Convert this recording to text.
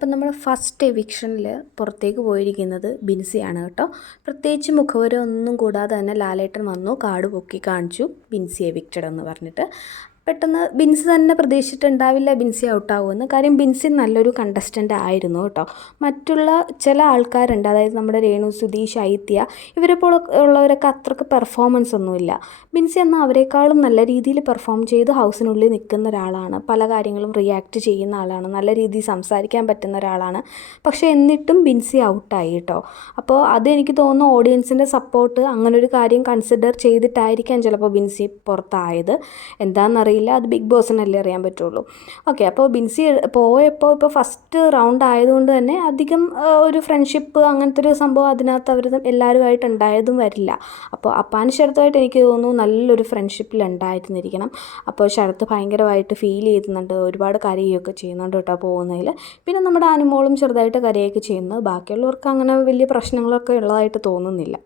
അപ്പം നമ്മൾ ഫസ്റ്റ് എവിക്ഷനിൽ പുറത്തേക്ക് പോയിരിക്കുന്നത് ബിൻസിയാണ് കേട്ടോ. പ്രത്യേകിച്ച് മുഖവരം ഒന്നും കൂടാതെ തന്നെ ലാലേട്ടൻ വന്നു, കാർഡ് പൊക്കി കാണിച്ചു, ബിൻസി എവിക്റ്റഡ് എന്ന് പറഞ്ഞിട്ട്. പെട്ടെന്ന് ബിൻസി തന്നെ പ്രതീക്ഷിച്ചിട്ടുണ്ടാവില്ല ബിൻസി ഔട്ടാവുമെന്ന്. കാര്യം ബിൻസി നല്ലൊരു കണ്ടസ്റ്റൻ്റ് ആയിരുന്നു കേട്ടോ. മറ്റുള്ള ചില ആൾക്കാരുണ്ട്, അതായത് നമ്മുടെ രേണു സുധി, ശൈത്യ, ഇവരെ പോലെ ഉള്ളവരൊക്കെ അത്രയ്ക്ക് പെർഫോമൻസ് ഒന്നുമില്ല. ബിൻസി എന്നാൽ അവരെക്കാളും നല്ല രീതിയിൽ പെർഫോം ചെയ്ത് ഹൗസിനുള്ളിൽ നിൽക്കുന്ന ഒരാളാണ്. പല കാര്യങ്ങളും റിയാക്ട് ചെയ്യുന്ന ആളാണ്, നല്ല രീതിയിൽ സംസാരിക്കാൻ പറ്റുന്ന ഒരാളാണ്. പക്ഷേ എന്നിട്ടും ബിൻസി ഔട്ടായി കേട്ടോ. അപ്പോൾ അതെനിക്ക് തോന്നുന്നു ഓഡിയൻസിൻ്റെ സപ്പോർട്ട് അങ്ങനൊരു കാര്യം കൺസിഡർ ചെയ്തിട്ടായിരിക്കാം ചിലപ്പോൾ ബിൻസി പുറത്തായത്. എന്താണെന്നറിയില്ല, അത് ബിഗ് ബോസിനല്ലേ അറിയാൻ പറ്റുള്ളൂ. ഓക്കെ, അപ്പോൾ ബിൻസി പോയപ്പോൾ ഇപ്പോൾ ഫസ്റ്റ് റൗണ്ട് ആയതുകൊണ്ട് തന്നെ അധികം ഒരു ഫ്രണ്ട്ഷിപ്പ് അങ്ങനത്തെ ഒരു സംഭവം അതിനകത്ത് അവർ എല്ലാവരുമായിട്ട് ഉണ്ടായതും വരില്ല. അപ്പോൾ അപ്പാന് ശരത്തുമായിട്ട് എനിക്ക് തോന്നുന്നു നല്ലൊരു ഫ്രണ്ട്ഷിപ്പിൽ ഉണ്ടായിരുന്നിരിക്കണം. അപ്പോൾ ശരത്ത് ഭയങ്കരമായിട്ട് ഫീൽ ചെയ്യുന്നുണ്ട്, ഒരുപാട് കരയുകയൊക്കെ ചെയ്യുന്നുണ്ട് കേട്ടോ പോകുന്നതിൽ. പിന്നെ നമ്മുടെ അനുമോളും ചെറുതായിട്ട് കരയൊക്കെ ചെയ്യുന്നു. ബാക്കിയുള്ളവർക്ക് അങ്ങനെ വലിയ പ്രശ്നങ്ങളൊക്കെ ഉള്ളതായിട്ട് തോന്നുന്നില്ല.